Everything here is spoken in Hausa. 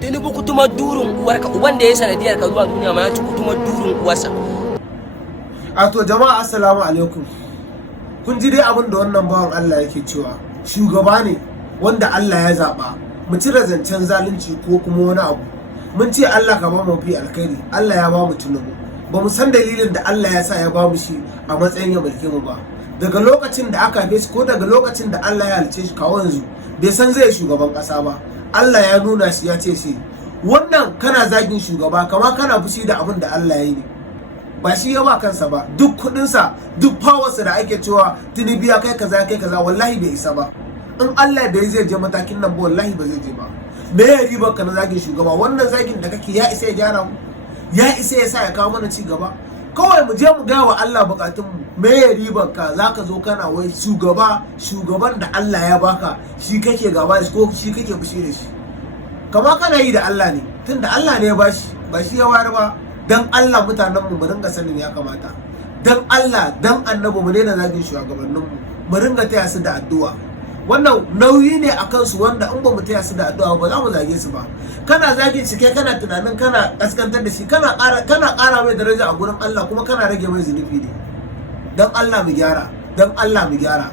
Tinubu kutumar durin uwarka, uban da ya sanadiyar ka zuwa duniya ma ya ci kutumar durin uwarsa. A to jama'a assalamu alaikum. Kun ji dai abin da wannan bawan Allah yake cewa shugaba ne wanda Allah ya zaba. Mu cire zancen zalunci ko kuma wani abu. Mun ce Allah ka ba mu fi alkhairi. Allah ya ba mu Tinubu. Ba mu san dalilin da Allah ya sa ya ba mu shi a matsayin ya mulke mu ba. Daga lokacin da aka haife shi ko daga lokacin da Allah ya halice shi kawo yanzu bai san zai shugaban kasa ba. Allah ya nuna shi ya ce shi wannan kana zagin shugaba kama kana fushi da abin da Allah ya yi ne. Ba shi ya ba kansa ba, duk kudinsa duk powersa da ake cewa Tinubu ya kai kaza wallahi bai isa ba. In Allah bai zai je matakin nan ba wallahi ba zai je ba. Me ya riba ka na zagin shugaba? Wannan zagin da kake ya isa ya gyara mu, ya isa ya sa ya kawo mana ci gaba. Kawai mu je mu gaya wa Allah bukatunmu. Me ya riba ka zaka zo kana wai shugaban da Allah ya baka shi kake gaba da shi ko shi kake fushi da shi. Kama kana yi da Allah ne, tunda Allah ne ya bashi ba shi ya wari ba. Dan Allah mutanenmu mu ringa sanin ya kamata. Dan Allah dan annabi mu daina zagin shugabanninmu, mu ringa taya su da addu'a. Wannan nauyi ne a kansu wanda in ba mu taya su da addu'a ba za mu zage su ba. Kana zagin shi kai kana tunanin kana kaskantar da shi, kana ƙara mai daraja a gurin Allah kuma kana rage mai zunubi ne. Dan Allah mu gyara, dan Allah mu gyara.